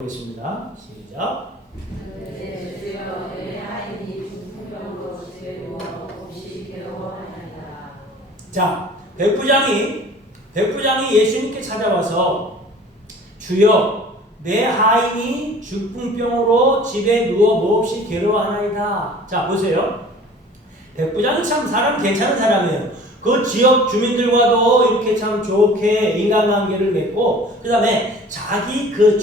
보겠습니다. 시작. 자, 백부장이 예수님께 찾아와서 주여 내 하인이 중풍병으로 집에 누워 몹시 괴로워하나이다. 자, 보세요. 백부장이 참 사람 괜찮은 사람이에요. 그 지역 주민들과도 이렇게 참 좋게 인간관계를 맺고, 그 다음에 자기 그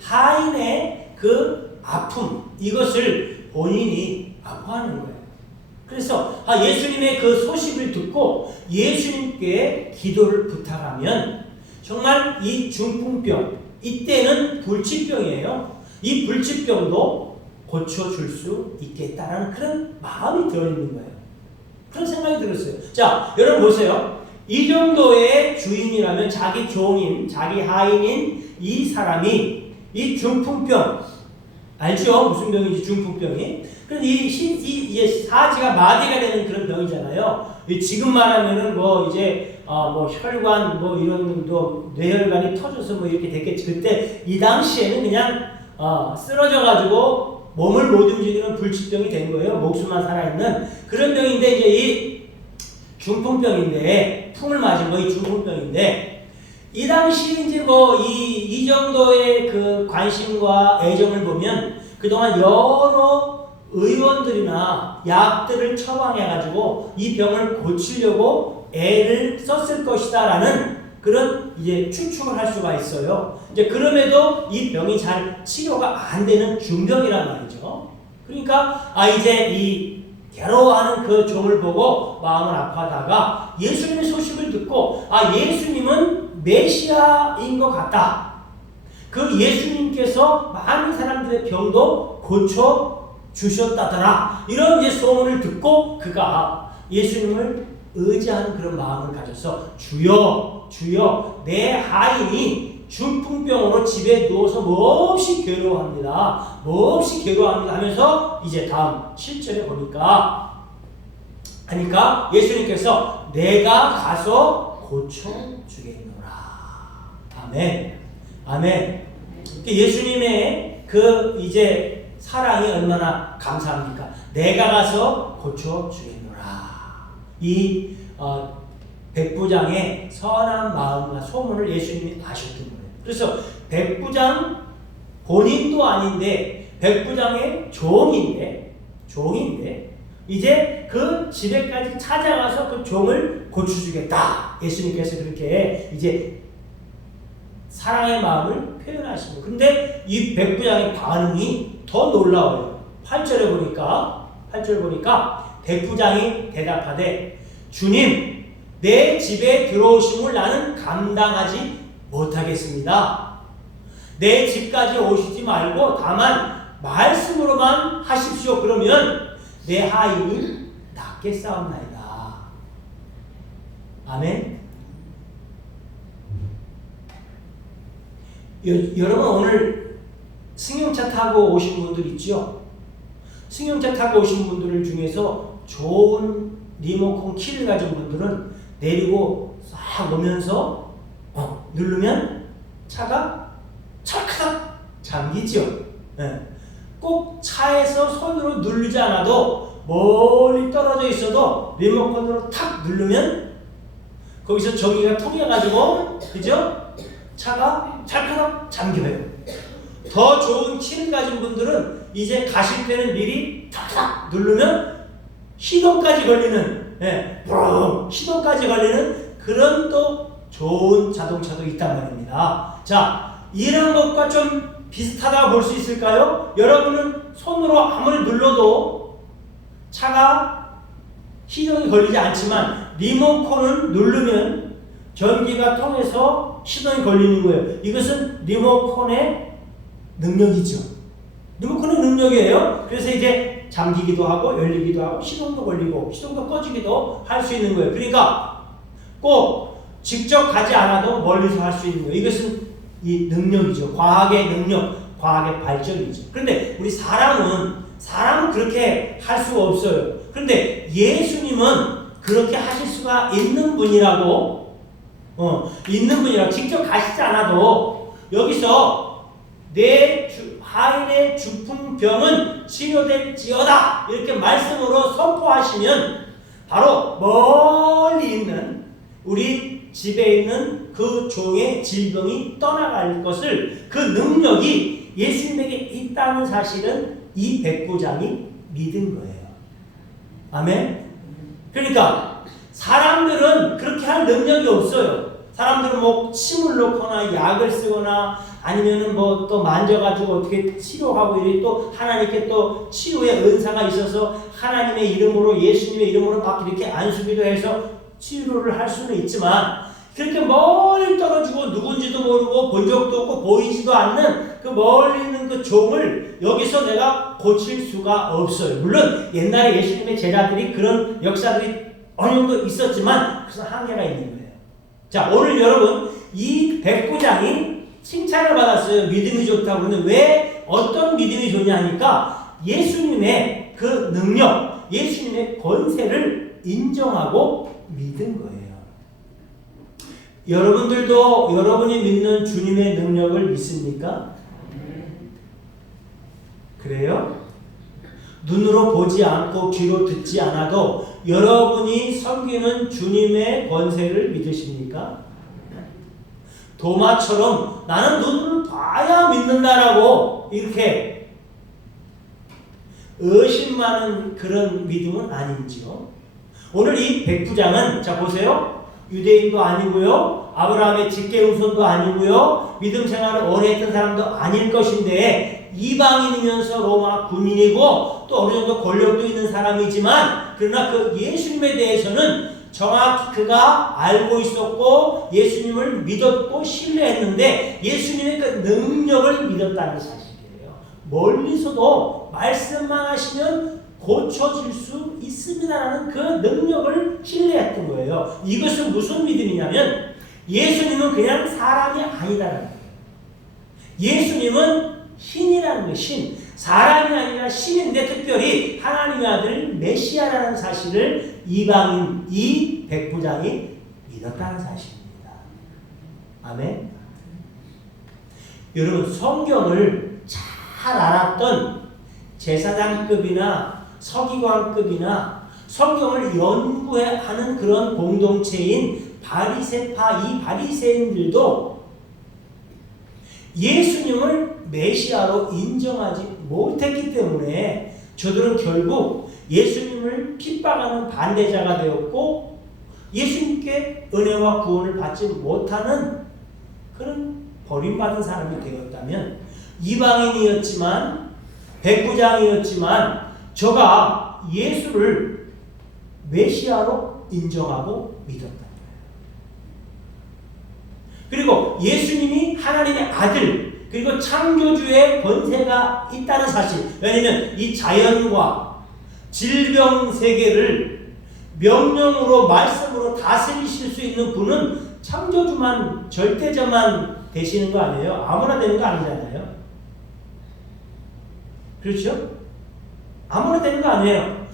하인의 그 아픔, 이것을 본인이 아파하는 거예요. 그래서 예수님의 그 소식을 듣고 예수님께 기도를 부탁하면 정말 이 중풍병, 이때는 불치병이에요. 이 불치병도 고쳐줄 수 있겠다라는 그런 마음이 들어있는 거예요. 그런 생각이 들었어요. 자, 여러분 보세요. 이 정도의 주인이라면 자기 종인, 자기 하인인 이 사람이 이 중풍병, 알죠? 무슨 병이지, 중풍병이? 그런데 이제 사지가 마비가 되는 그런 병이잖아요. 지금 말하면은 혈관 이런 뇌혈관이 터져서 이렇게 됐겠지. 그때 이 당시에는 그냥 쓰러져가지고 몸을 못 움직이는 불치병이 된 거예요. 목숨만 살아있는 그런 병인데, 이제 이 중풍병인데, 풍을 맞은 거 이 중풍병인데, 이 당시 이제 이 정도의 그 관심과 애정을 보면 그동안 여러 의원들이나 약들을 처방해가지고 이 병을 고치려고 애를 썼을 것이다라는 그런 이제 추측을 할 수가 있어요. 이제 그럼에도 이 병이 잘 치료가 안 되는 중병이란 말이죠. 그러니까 이제 이 괴로워하는 그 종을 보고 마음을 아파하다가 예수님의 소식을 듣고 예수님은 메시아인 것 같다. 그 예수님께서 많은 사람들의 병도 고쳐 주셨다더라. 이런 이제 소문을 듣고 그가 예수님을 의지하는 그런 마음을 가져서 주여 내 하인이 중풍병으로 집에 누워서 몹시 괴로워합니다. 하면서 이제 다음 7절에 보니까 예수님께서 내가 가서 고쳐주겠노라. 아멘. 예수님의 그 이제 사랑이 얼마나 감사합니까? 내가 가서 고쳐주겠노라. 이 백부장의 선한 마음과 소문을 예수님이 아셨던 거예요. 그래서 백부장 본인도 아닌데 백부장의 종인데 이제 그 집에까지 찾아가서 그 종을 고쳐주겠다. 예수님께서 그렇게 이제 사랑의 마음을 표현하시고, 근데 이 백부장의 반응이 더 놀라워요. 8절에 보니까 백부장이 대답하되 주님 내 집에 들어오심을 나는 감당하지 못하겠습니다. 내 집까지 오시지 말고 다만 말씀으로만 하십시오. 그러면 내 하인이 낫겠사옵나이다. 아멘. 여러분 오늘 승용차 타고 오신 분들 있죠? 승용차 타고 오신 분들 중에서 좋은 리모컨 키를 가진 분들은 내리고 싹 오면서 누르면 차가 찰칵 잠기죠. 꼭 차에서 손으로 누르지 않아도 멀리 떨어져 있어도 리모컨으로 탁 누르면 거기서 전기가 통해가지고 그죠? 차가 찰칵 잠겨요. 더 좋은 키를 가진 분들은 이제 가실 때는 미리 탁탁 누르면 시동까지 걸리는 그런 또 좋은 자동차도 있단 말입니다. 자, 이런 것과 좀 비슷하다고 볼 수 있을까요? 여러분은 손으로 아무리 눌러도 차가 시동이 걸리지 않지만 리모컨을 누르면 전기가 통해서 시동이 걸리는 거예요. 이것은 리모컨의 능력이죠. 리모컨의 능력이에요. 그래서 이제 잠기기도 하고 열리기도 하고 시동도 걸리고 시동도 꺼지기도 할 수 있는 거예요. 그러니까 꼭 직접 가지 않아도 멀리서 할 수 있는 거예요. 이것은 이 능력이죠. 과학의 능력, 과학의 발전이죠. 그런데 우리 사람은 그렇게 할 수가 없어요. 그런데 예수님은 그렇게 하실 수가 있는 분이라고 직접 가시지 않아도 여기서 내 하인의 주풍병은 치료될지어다 이렇게 말씀으로 선포하시면 바로 멀리 있는 우리 집에 있는 그 종의 질병이 떠나갈 것을 그 능력이 예수님에게 있다는 사실은 이 백부장이 믿은 거예요. 아멘. 그러니까 사람들은 그렇게 할 능력이 없어요. 사람들은 뭐 침을 놓거나 약을 쓰거나 아니면은 뭐 또 만져가지고 어떻게 치료하고 이렇게 또 하나님께 또 치료의 은사가 있어서 하나님의 이름으로 예수님의 이름으로 막 이렇게 안수기도 해서 치료를 할 수는 있지만 그렇게 멀리 떨어지고 누군지도 모르고 본 적도 없고 보이지도 않는 그 멀리 있는 그 종을 여기서 내가 고칠 수가 없어요. 물론 옛날에 예수님의 제자들이 그런 역사들이 어느 정도 있었지만 그래서 한계가 있는 거예요. 자, 오늘 여러분 이 백부장이 칭찬을 받았어요. 믿음이 좋다고. 그러는데 왜 어떤 믿음이 좋냐 하니까 예수님의 그 능력, 예수님의 권세를 인정하고 믿은 거예요. 여러분들도 여러분이 믿는 주님의 능력을 믿습니까? 그래요? 눈으로 보지 않고 귀로 듣지 않아도 여러분이 섬기는 주님의 권세를 믿으십니까? 도마처럼 나는 눈을 봐야 믿는다라고 이렇게 의심하는 그런 믿음은 아닌지요? 오늘 이 백부장은 자 보세요. 유대인도 아니고요. 아브라함의 직계 후손도 아니고요. 믿음 생활을 오래 했던 사람도 아닐 것인데 이방인이면서 로마 군인이고 또 어느 정도 권력도 있는 사람이지만 그러나 그 예수님에 대해서는 정확히 그가 알고 있었고 예수님을 믿었고 신뢰했는데 예수님의 그 능력을 믿었다는 사실이에요. 멀리서도 말씀만 하시면 고쳐질 수 있습니다라는 그 능력을 신뢰했던 거예요. 이것은 무슨 믿음이냐면 예수님은 그냥 사람이 아니다라는 거예요. 예수님은 신이라는 거예요. 신. 사람이 아니라 신인데 특별히 하나님의 아들 메시아라는 사실을 이방인 이 백부장이 믿었다는 사실입니다. 아멘. 여러분 성경을 잘 알았던 제사장급이나 서기관급이나 성경을 연구하는 그런 공동체인 바리새파 이 바리새인들도 예수님을 메시아로 인정하지 못했기 때문에 저들은 결국 예수님을 핍박하는 반대자가 되었고 예수님께 은혜와 구원을 받지 못하는 그런 버림받은 사람이 되었다면 이방인이었지만 백부장이었지만 저가 예수를 메시아로 인정하고 믿었다. 그리고 예수님이 하나님의 아들 그리고 창조주의 권세가 있다는 사실. 왜냐하면 이 자연과 질병 세계를 명령으로 말씀으로 다스리실 수 있는 분은 창조주만 절대자만 되시는 거 아니에요? 아무나 되는 거 아니잖아요. 그렇죠? 아무나 되는 거 아니에요.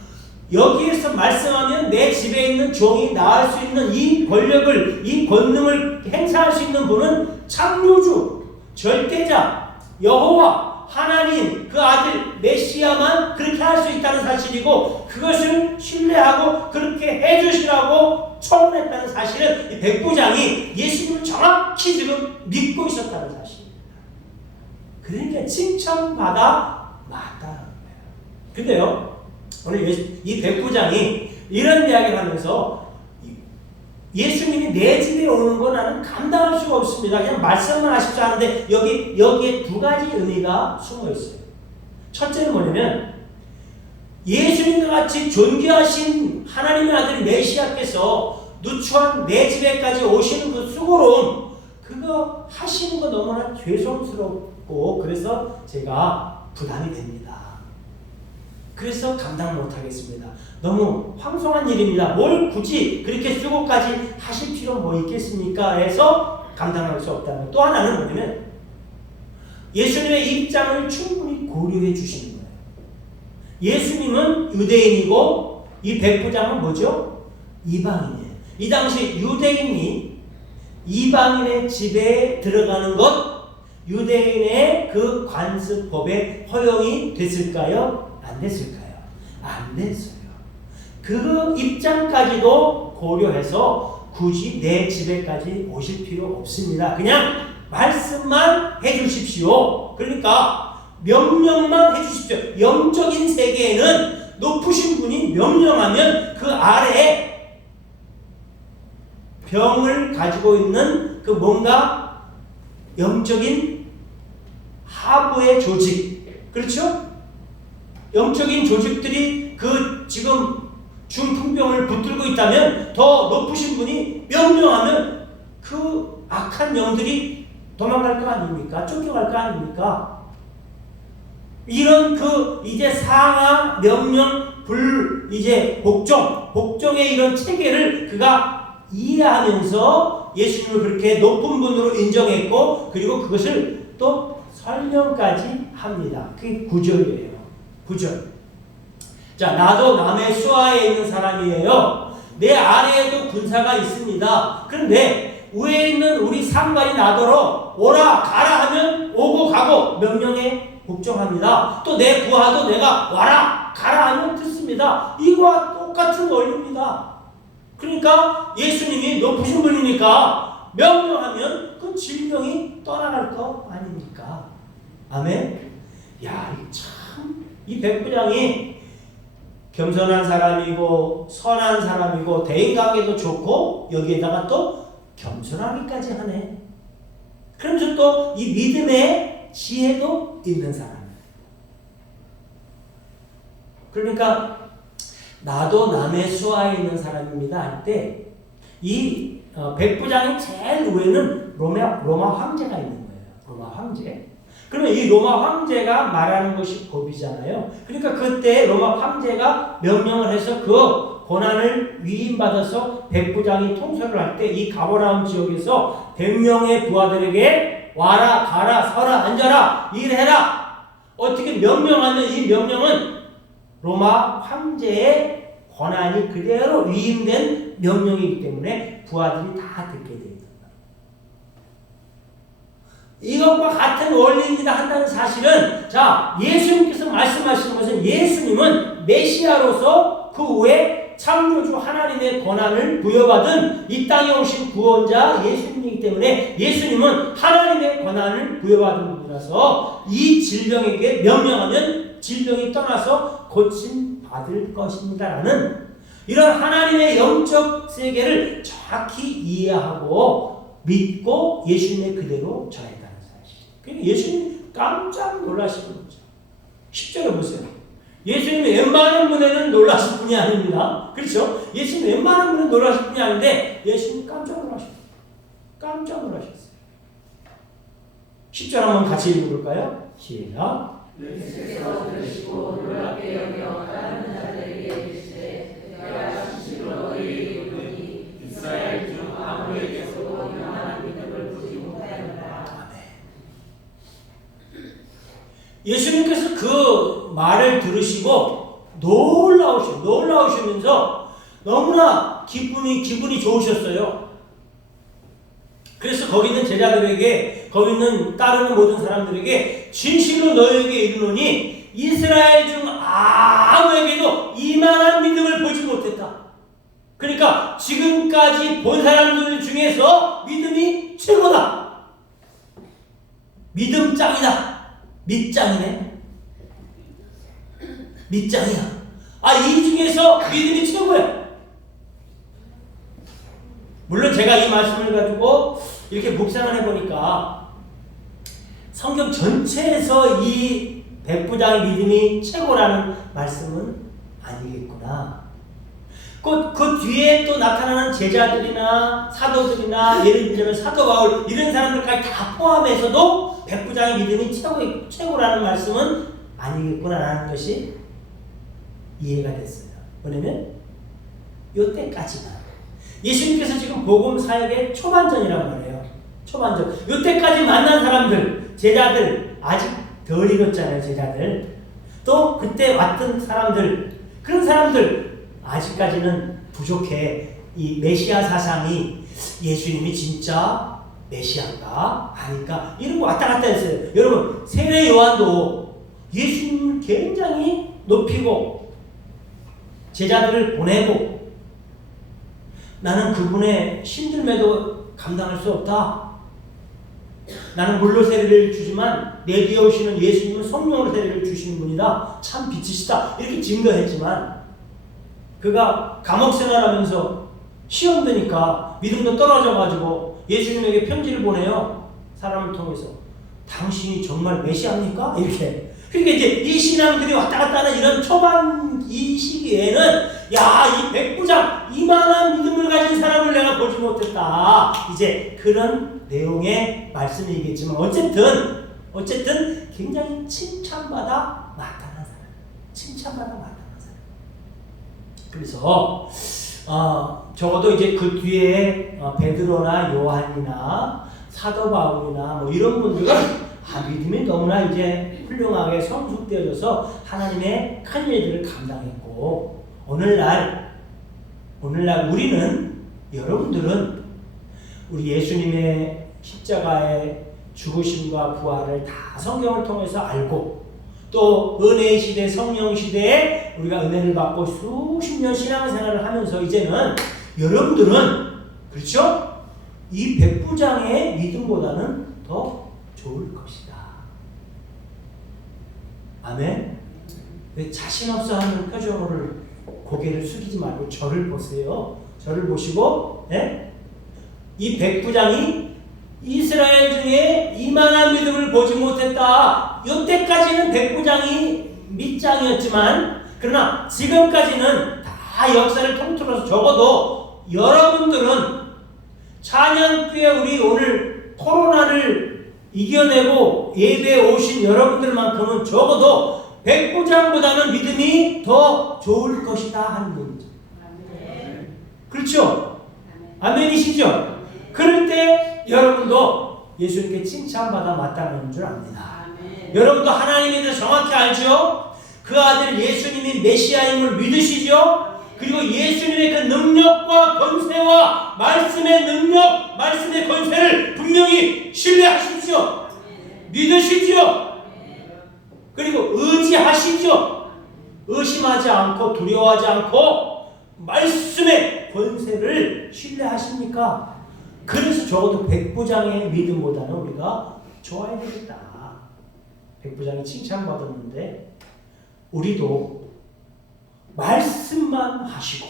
여기에서 말씀하면 내 집에 있는 종이 나을 수 있는 이 권력을 이 권능을 행사할 수 있는 분은 창조주 절대자, 여호와, 하나님, 그 아들, 메시아만 그렇게 할 수 있다는 사실이고 그것을 신뢰하고 그렇게 해주시라고 청원했다는 사실은 이 백부장이 예수님을 정확히 지금 믿고 있었다는 사실입니다. 그러니까 칭찬받아 맞다는 거예요. 근데요, 오늘 이 백부장이 이런 이야기를 하면서 예수님이 내 집에 오는 거 나는 감당할 수가 없습니다. 그냥 말씀만 하십시오 하는데 여기에 두 가지 의미가 숨어 있어요. 첫째는 뭐냐면 예수님과 같이 존귀하신 하나님의 아들 메시아께서 누추한 내 집에까지 오시는 그 수고로움 그거 하시는 거 너무나 죄송스럽고 그래서 제가 부담이 됩니다. 그래서 감당 못하겠습니다. 너무 황송한 일입니다. 뭘 굳이 그렇게 수고까지 하실 필요 뭐 있겠습니까? 해서 감당할 수 없다는. 또 하나는 뭐냐면 예수님의 입장을 충분히 고려해 주시는 거예요. 예수님은 유대인이고 이 백부장은 뭐죠? 이방인이에요. 이 당시 유대인이 이방인의 집에 들어가는 것 유대인의 그 관습법에 허용이 됐을까요? 안 됐을까요? 안 됐어요. 그 입장까지도 고려해서 굳이 내 집에까지 오실 필요 없습니다. 그냥 말씀만 해주십시오. 그러니까 명령만 해주십시오. 영적인 세계에는 높으신 분이 명령하면 그 아래에 병을 가지고 있는 그 뭔가 영적인 하부의 조직, 그렇죠? 영적인 조직들이 그 지금 중풍병을 붙들고 있다면 더 높으신 분이 명령하면 그 악한 영들이 도망갈 거 아닙니까? 쫓겨갈 거 아닙니까? 이런 그 이제 상하 명령 이제 복종의 이런 체계를 그가 이해하면서 예수님을 그렇게 높은 분으로 인정했고, 그리고 그것을 또 설명까지 합니다. 그게 9절이에요. 9절. 자, 나도 남의 수하에 있는 사람이에요. 내 아래에도 군사가 있습니다. 그런데 위에 있는 우리 상관이 나더러 오라 가라 하면 오고 가고 명령에 복종합니다. 또 내 부하도 내가 와라 가라 하면 듣습니다. 이거와 똑같은 원리입니다. 그러니까 예수님이 높으신 분이니까 명령하면 그 질병이 떠나갈 거 아닙니까? 아멘. 야, 참 이 백부장이 겸손한 사람이고 선한 사람이고 대인관계도 좋고 여기에다가 또 겸손하기까지 하네. 그러면서 또 이 믿음의 지혜도 있는 사람. 그러니까 나도 남의 수하에 있는 사람입니다 할 때 이 백부장이 제일 위에는 로마 황제가 있는 거예요. 로마 황제. 그러면 이 로마 황제가 말하는 것이 법이잖아요. 그러니까 그때 로마 황제가 명령을 해서 그 권한을 위임받아서 백부장이 통솔을 할 때 이 가버나움 지역에서 100명의 부하들에게 와라 가라 서라 앉아라 일해라 어떻게 명령하면 이 명령은 로마 황제의 권한이 그대로 위임된 명령이기 때문에 부하들이 다 듣게 됩니다. 이것과 같은 원리입니다 한다는 사실은, 자, 예수님께서 말씀하시는 것은 예수님은 메시아로서 그 후에 창조주 하나님의 권한을 부여받은 이 땅에 오신 구원자 예수님이기 때문에 예수님은 하나님의 권한을 부여받은 분이라서 이 질병에게 명령하면 질병이 떠나서 고침받을 것입니다라는 이런 하나님의 영적 세계를 정확히 이해하고 믿고 예수님의 그대로 전했다는 사실. 그러니까 예수님 깜짝 놀라시는 거죠. 10절에 보세요. 예수님이 웬만한 분에는 놀라실 분이 아닙니다. 그렇죠? 예수님 웬만한 분은 놀라실 분이 아닌데 예수님 깜짝 놀라셨어요. 깜짝 놀라셨어요. 10절 한번 같이 읽어볼까요? 시작. 예수께서 들으시고 놀랍게 여겨 다른 자들에게 이르시되 내가 진실로 너희에게 이르노니 이스라엘 중 아무에게서도 이만한 믿음을 보지 못하였다. 예수님께서 그 말을 들으시고 놀라우시면서 너무나 기분이 좋으셨어요. 그래서 거기 있는 제자들에게, 거기 있는 따르는 모든 사람들에게 진실로 너희에게 이르노니 이스라엘 중 아무에게도 이만한 믿음을 보지 못했다. 그러니까 지금까지 본 사람들 중에서 믿음이 최고다. 믿음 짱이다. 밑짱이네. 밑짱이야. 이 중에서 믿음이 최고야. 물론 제가 이 말씀을 가지고 이렇게 묵상을 해보니까 성경 전체에서 이 백부장의 믿음이 최고라는 말씀은 아니겠구나. 그 뒤에 또 나타나는 제자들이나 사도들이나 예를 들면 사도 바울 이런 사람들까지 다 포함해서도 백부장의 믿음이 최고라는 말씀은 아니겠구나라는 것이 이해가 됐어요. 왜냐면 요때까지만 예수님께서 지금 복음 사역의 초반전이라고 말해요. 초반전. 요때까지 만난 사람들, 제자들 아직 덜 익었잖아요. 제자들. 또 그때 왔던 사람들, 그런 사람들 아직까지는 부족해. 이 메시아 사상이 예수님이 진짜 메시아인가? 아닐까? 이런 거 왔다 갔다 했어요. 여러분, 세례 요한도 예수님을 굉장히 높이고 제자들을 보내고 나는 그분의 힘듦에도 감당할 수 없다. 나는 물로 세례를 주지만 내 뒤에 오시는 예수님은 성령으로 세례를 주시는 분이다. 참 빛이시다. 이렇게 증거했지만 그가 감옥 생활하면서 시험 되니까 믿음도 떨어져가지고 예수님에게 편지를 보내요. 사람을 통해서. 당신이 정말 메시아입니까? 이렇게. 그러니까 이제 이 신앙들이 왔다 갔다 하는 이런 초반 이 시기에는 야, 이 백부장 이만한 믿음을 가진 사람을 내가 보지 못했다. 이제 그런 내용의 말씀이겠지만 어쨌든 굉장히 칭찬받아 마땅한 사람. 칭찬받아 마땅한 사람. 그래서 적어도 이제 그 뒤에 베드로나 요한이나 사도 바울이나 뭐 이런 분들은 믿음이 너무나 이제 훌륭하게 성숙되어져서 하나님의 큰 일들을 감당했고 오늘날 우리는 여러분들은 우리 예수님의 십자가의 죽으심과 부활을 다 성경을 통해서 알고 또 은혜의 시대, 성령 시대에 우리가 은혜를 받고 수십 년 신앙생활을 하면서 이제는 여러분들은 그렇죠? 이 백부장의 믿음보다는 더 좋을 것이다. 아멘? 왜 자신 없어 하는 표정으로 고개를 숙이지 말고 저를 보세요. 저를 보시고 이 백부장이 이스라엘 중에 이만한 믿음을 보지 못했다. 이때까지는 백부장이 밑장이었지만 그러나 지금까지는 다 역사를 통틀어서 적어도 여러분들은 찬양교회 우리 오늘 코로나를 이겨내고 예배에 오신 여러분들만큼은 적어도 백부장보다는 믿음이 더 좋을 것이다 하는 얘기죠. 그렇죠? 아멘이시죠? 그럴 때 여러분도 예수님께 칭찬받아 마땅한 줄 압니다. 여러분도 하나님에 대해서 정확히 알죠? 그 아들 예수님이 메시아임을 믿으시죠? 그리고 예수님의 그 능력과 권세와 말씀의 능력, 말씀의 권세를 분명히 신뢰하십시오. 믿으십시오. 그리고 의지하십시오. 의심하지 않고 두려워하지 않고 말씀의 권세를 신뢰하십니까? 그래서 적어도 백부장의 믿음보다는 우리가 좋아야 되겠다. 백부장이 칭찬받았는데 우리도 말씀만 하시고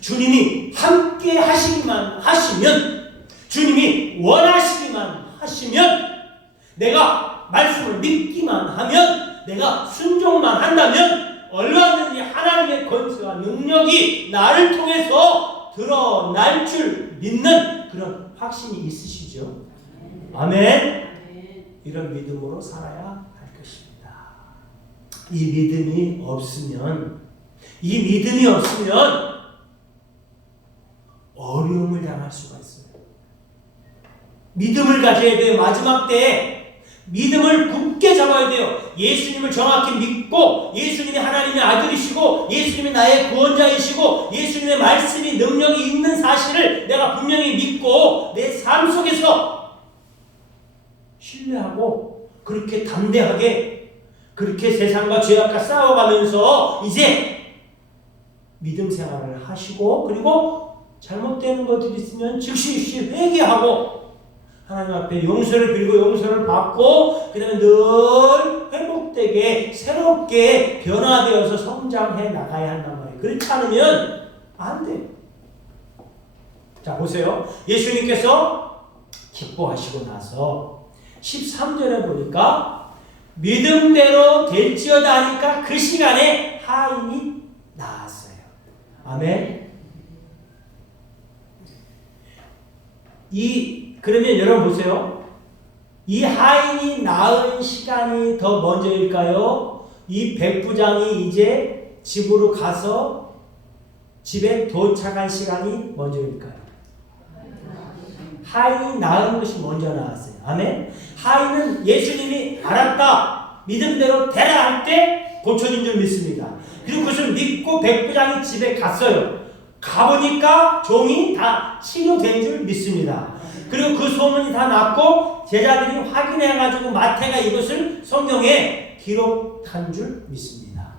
주님이 함께 하시기만 하시면 주님이 원하시기만 하시면 내가 말씀을 믿기만 하면 내가 순종만 한다면 얼마든지 하나님의 권세와 능력이 나를 통해서 드러날 줄 믿는 그런 확신이 있으시죠? 아멘. 이런 믿음으로 살아야 할 것입니다. 이 믿음이 없으면 어려움을 당할 수가 있어요. 믿음을 가져야 돼요. 마지막 때에 믿음을 굳게 잡아야 돼요. 예수님을 정확히 믿고 예수님이 하나님의 아들이시고 예수님이 나의 구원자이시고 예수님의 말씀이 능력이 있는 사실을 내가 분명히 믿고 내 삶 속에서 신뢰하고 그렇게 담대하게 그렇게 세상과 죄악과 싸워가면서 이제 믿음 생활을 하시고 그리고 잘못되는 것들이 있으면 즉시 회개하고 하나님 앞에 용서를 빌고 용서를 받고 그 다음에 늘 회복되게 새롭게 변화되어서 성장해 나가야 한단 말이에요. 그렇지 않으면 안 돼요. 자 보세요. 예수님께서 기뻐하시고 나서 13절에 보니까 믿음대로 될지어다 하니까 그 시간에 하인이 나았어요. 아멘. 그러면 여러분 보세요. 이 하인이 낳은 시간이 더 먼저일까요? 이 백부장이 이제 집으로 가서 집에 도착한 시간이 먼저일까요? 하인이 낳은 것이 먼저 나왔어요. 아멘. 하인은 예수님이 알았다. 믿음대로 되라 할 때 고쳐진 줄 믿습니다. 그리고 그것을 믿고 백부장이 집에 갔어요. 가보니까 종이 다 치료된 줄 믿습니다. 그리고 그 소문이 다 났고 제자들이 확인해가지고 마태가 이것을 성경에 기록한 줄 믿습니다.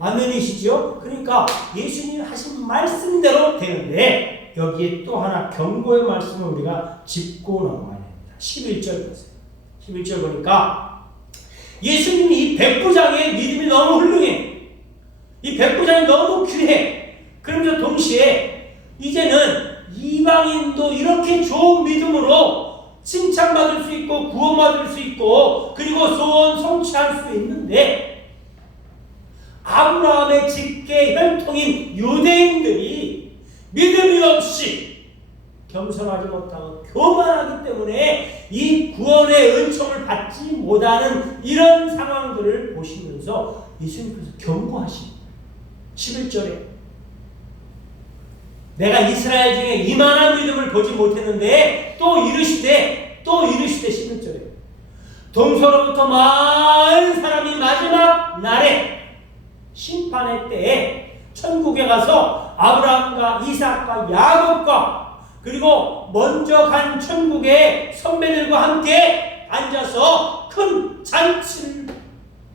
아멘이시죠? 그러니까 예수님이 하신 말씀대로 되는데 여기에 또 하나 경고의 말씀을 우리가 짚고 넘어가야 됩니다. 11절 보세요. 11절 보니까 예수님이 이 백부장의 믿음이 너무 훌륭해. 이 백부장이 너무 귀해. 그러면서 동시에 이제는 이방인도 이렇게 좋은 믿음으로 칭찬받을 수 있고 구원받을 수 있고 그리고 소원 성취할 수 있는데 아브라함의 직계 혈통인 유대인들이 믿음이 없이 겸손하지 못하고 교만하기 때문에 이 구원의 은총을 받지 못하는 이런 상황들을 보시면서 예수님께서 경고하십니다. 11절에 내가 이스라엘 중에 이만한 믿음을 보지 못했는데 또 이르시되 11절에 동서로부터 많은 사람이 마지막 날에 심판의 때에 천국에 가서 아브라함과 이삭과 야곱과 그리고 먼저 간 천국의 선배들과 함께 앉아서 큰 잔치를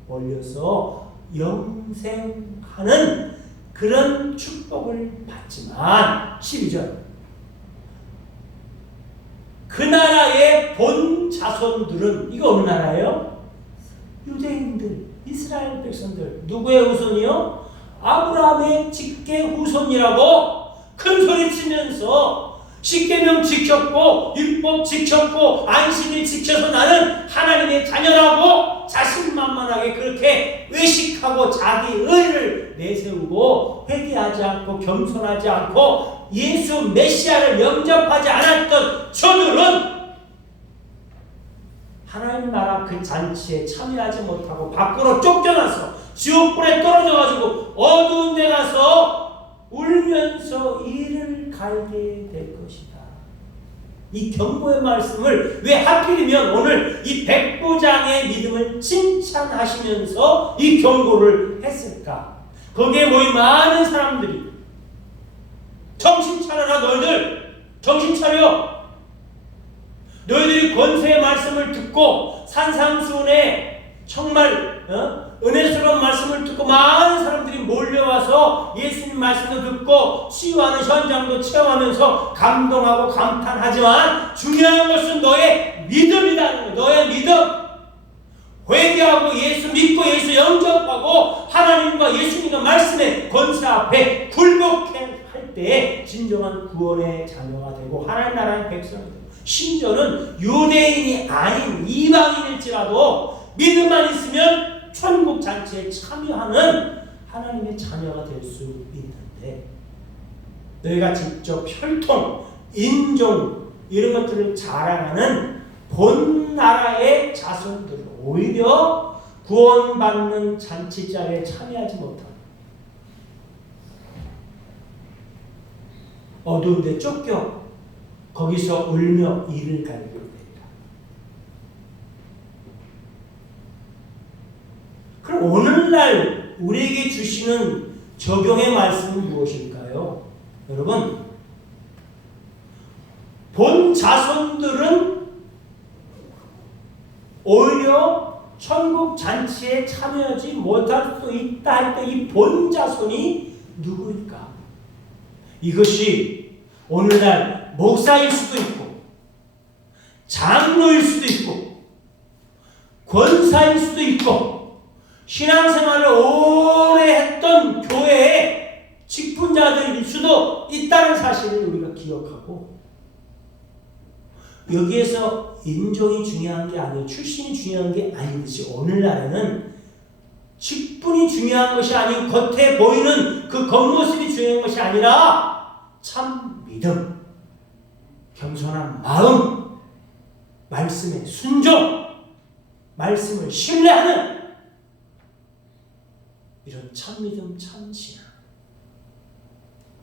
올려서 영생하는 그런 축복을 받지만 12절 그 나라의 본 자손들은 이거 어느 나라예요? 유대인들, 이스라엘 백성들. 누구의 후손이요? 아브라함의 직계 후손이라고 큰 소리 치면서 십계명 지켰고 율법 지켰고 안식일 지켜서 나는 하나님의 자녀라고 자신만만하게 그렇게 외식하고 자기 의를 내세우고 회개하지 않고 겸손하지 않고 예수 메시아를 영접하지 않았던 저들은 하나님 나라 그 잔치에 참여하지 못하고 밖으로 쫓겨나서 지옥불에 떨어져가지고 어두운 데 가서 울면서 이를 갈게 될 것이다. 이 경고의 말씀을 왜 하필이면 오늘 이 백부장의 믿음을 칭찬하시면서 이 경고를 했을까? 거기에 모인 많은 사람들이 정신 차려라 너희들! 정신 차려! 너희들이 권세의 말씀을 듣고 산상수훈의 정말 은혜스러운 말씀을 듣고 많은 사람들이 몰려와서 예수님 말씀도 듣고 치유하는 현장도 체험하면서 감동하고 감탄하지만 중요한 것은 너의 믿음이라는 거예요. 너의 믿음. 회개하고 예수 믿고 예수 영접하고 하나님과 예수님과 말씀의 권세 앞에 굴복할 때에 진정한 구원의 자녀가 되고 하나님 나라의 백성이 되고 심지어는 유대인이 아닌 이방인일지라도 믿음만 있으면 천국 잔치에 참여하는 하나님의 자녀가 될 수 있는데 너희가 직접 혈통, 인종 이런 것들을 자랑하는 본 나라의 자손들은 오히려 구원받는 잔치자리에 참여하지 못하고 어두운 데 쫓겨 거기서 울며 이를 갈게 됩니다. 그럼 오늘날 우리에게 주시는 적용의 말씀은 무엇일까요? 여러분, 본 자손들은 오히려 천국 잔치에 참여하지 못할 수 있다 할 때 이 본 자손이 누구일까? 이것이 오늘날 목사일 수도 있고 장로일 수도 있고 권사일 수도 있고 신앙생활을 오래 했던 교회의 직분자들일 수도 있다는 사실을 우리가 기억하고 여기에서 인종이 중요한 게 아니에요. 출신이 중요한 게 아니듯이 오늘날에는 직분이 중요한 것이 아니고 겉에 보이는 그 겉모습이 중요한 것이 아니라 참 믿음, 겸손한 마음, 말씀에 순종, 말씀을 신뢰하는 이런 참 믿음, 참 신앙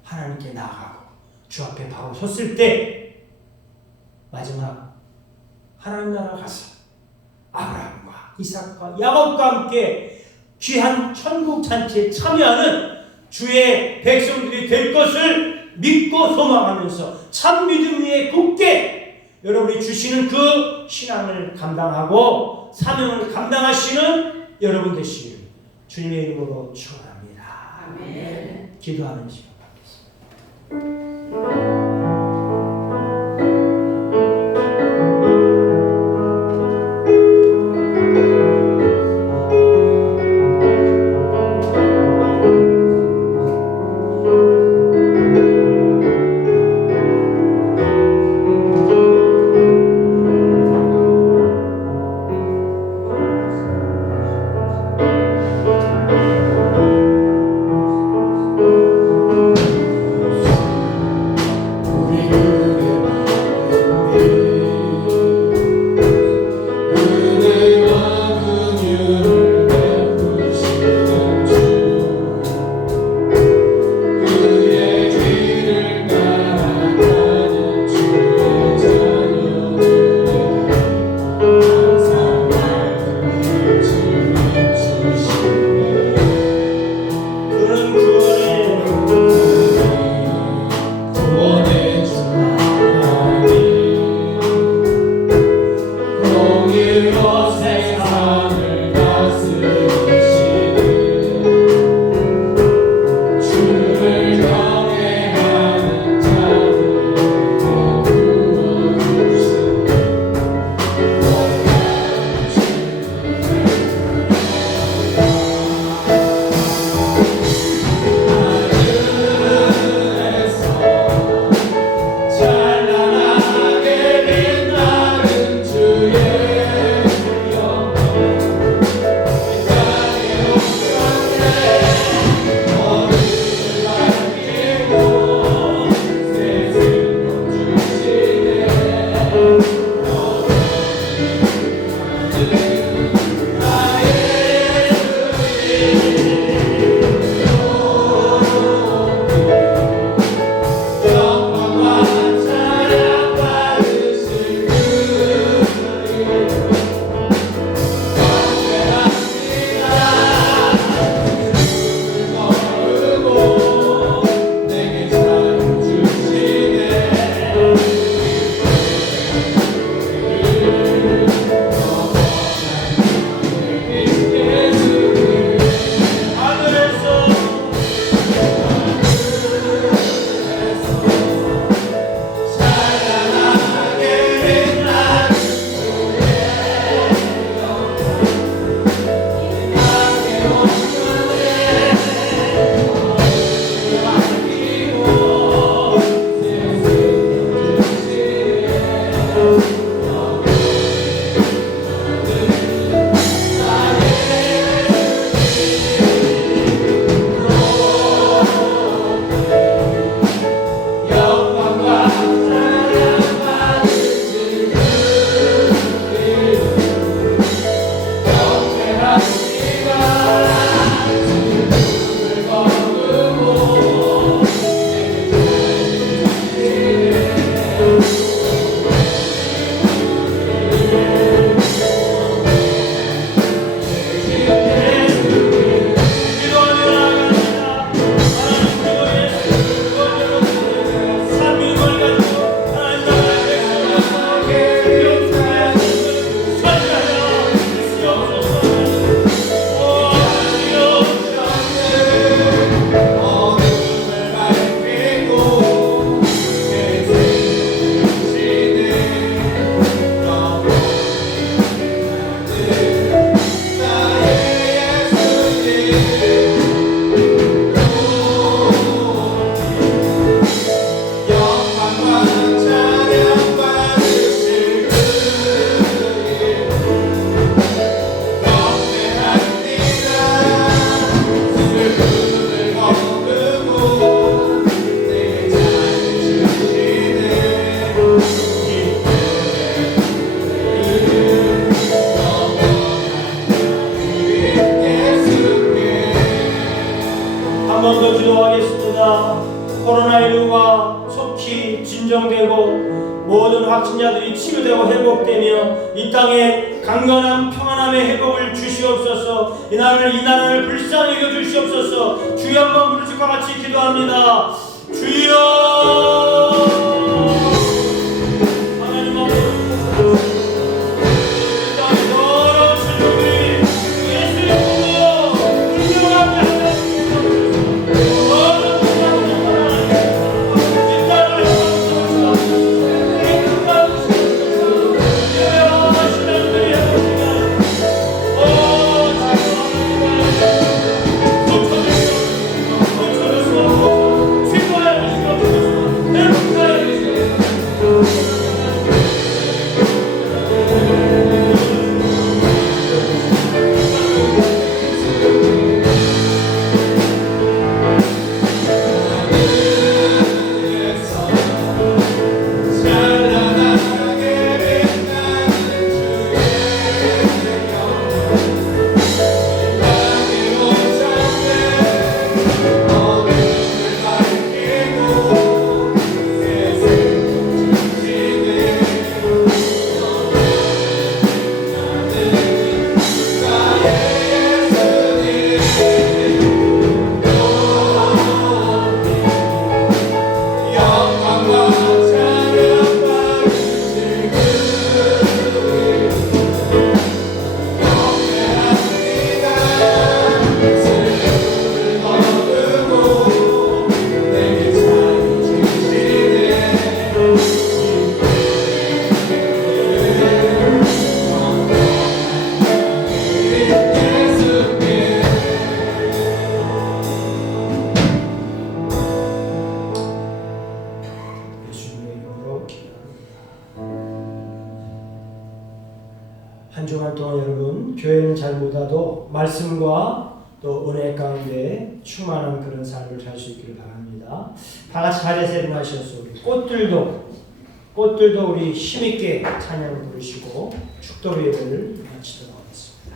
하나님께 나아가고 주 앞에 바로 섰을 때 마지막 하나님 나라 가서 아브라함과 이삭과 야곱과 함께 귀한 천국 잔치에 참여하는 주의 백성들이 될 것을 믿고 소망하면서 참 믿음 위에 굳게 여러분이 주시는 그 신앙을 감당하고 사명을 감당하시는 여러분 되시길 주님의 이름으로 축원합니다. 아멘. 기도하는 시간 갖겠습니다. 코로나19가 속히 진정되고 모든 확진자들이 치유되고 회복되며 이 땅에 강건한 평안함의 회복을 주시옵소서. 이 나라를 불쌍히 여겨 주시옵소서. 주여 한번 부르실과 같이 기도합니다. 주여 하나님 아버지 말씀과 또 은혜 가운데 충만한 그런 삶을 살 수 있기를 바랍니다. 다 같이 자리에서 일어나셔서 우리 꽃들도 우리 힘있게 찬양을 부르시고 축도 예배를 마치도록 하겠습니다.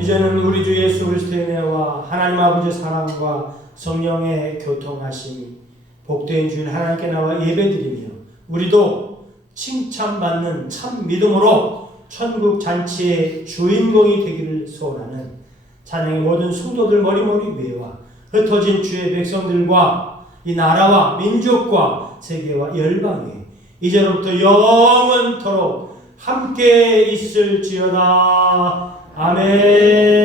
이제는 우리 주 예수 그리스도의 은혜와 하나님 아버지의 사랑과 성령의 교통하심이 복된 주인 하나님께 나와 예배드리며 우리도 칭찬받는 참 믿음으로 천국 잔치의 주인공이 되기를 소원하는 찬양의 모든 성도들 머리머리 위에와 흩어진 주의 백성들과 이 나라와 민족과 세계와 열방에 이제로부터 영원토록 함께 있을지어다. 아멘.